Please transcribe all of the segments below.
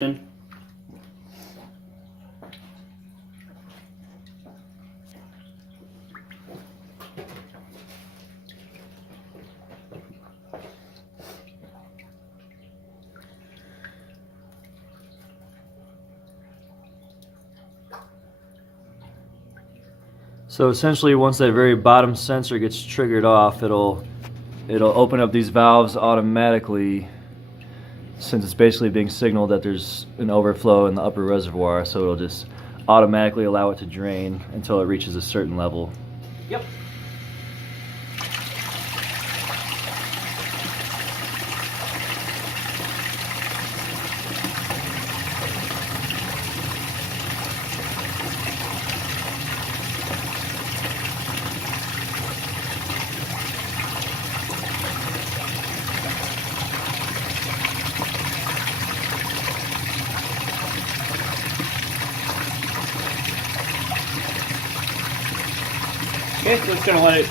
So essentially, once that very bottom sensor gets triggered off, it'll open up these valves automatically, since it's basically being signaled that there's an overflow in the upper reservoir. So it'll just automatically allow it to drain until it reaches a certain level. Yep. Okay, so it's going to let it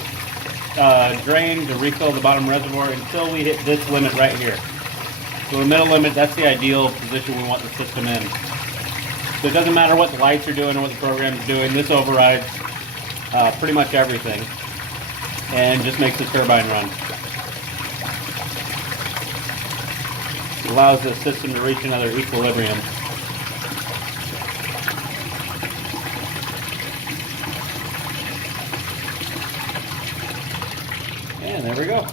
drain to refill the bottom reservoir until we hit this limit right here. So the middle limit, that's the ideal position we want the system in. So it doesn't matter what the lights are doing or what the program is doing, this overrides pretty much everything and just makes the turbine run. It allows the system to reach another equilibrium. And there we go.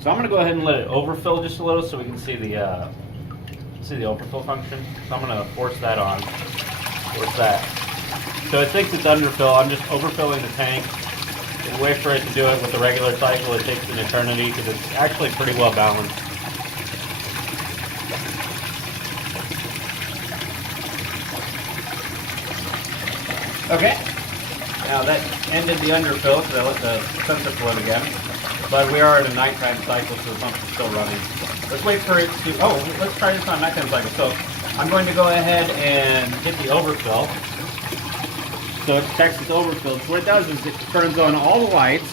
So I'm going to go ahead and let it overfill just a little so we can see the overfill function. So I'm going to force that on. Force that. So it thinks it's underfill. I'm just overfilling the tank. The way for it to do it with the regular cycle, it takes an eternity because it's actually pretty well balanced. Okay. Now that ended the underfill because I let the sensor float again. But we are at a nighttime cycle, so the pump is still running. Let's wait for it to, let's try this on nighttime cycle. So I'm going to go ahead and hit the overfill. So it detects its overfill. So what it does is it turns on all the lights.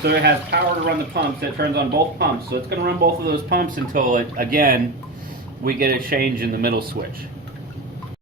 So it has power to run the pumps. It turns on both pumps. So it's going to run both of those pumps until, we get a change in the middle switch.